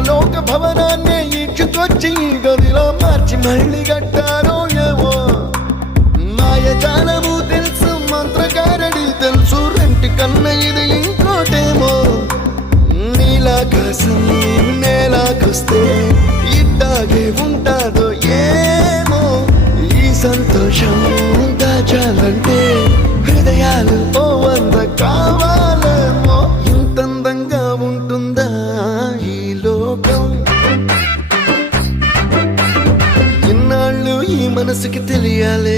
పరలోక భవనాన్ని ఈడ్చుకొచ్చి ఈ గదిలో మార్చి మళ్ళీ కట్టారో ఏమో మాయజాలము తెలుసు మంత్రగారడి తెలుసు రెంటి కన్న ఇది ఇంకోటేమో నీలాకాశం నేలాకొస్తే ఇట్టాగే ఉంటాదో ఏమో ఈ సంతోషం దాచాలంటే హృదయాలు ఓ వంద కావాలేమో ఇంతందంగా ఉంటుందా ఈ లోకం ఇన్నాళ్ళు ఈ మనసుకి తెలియాలే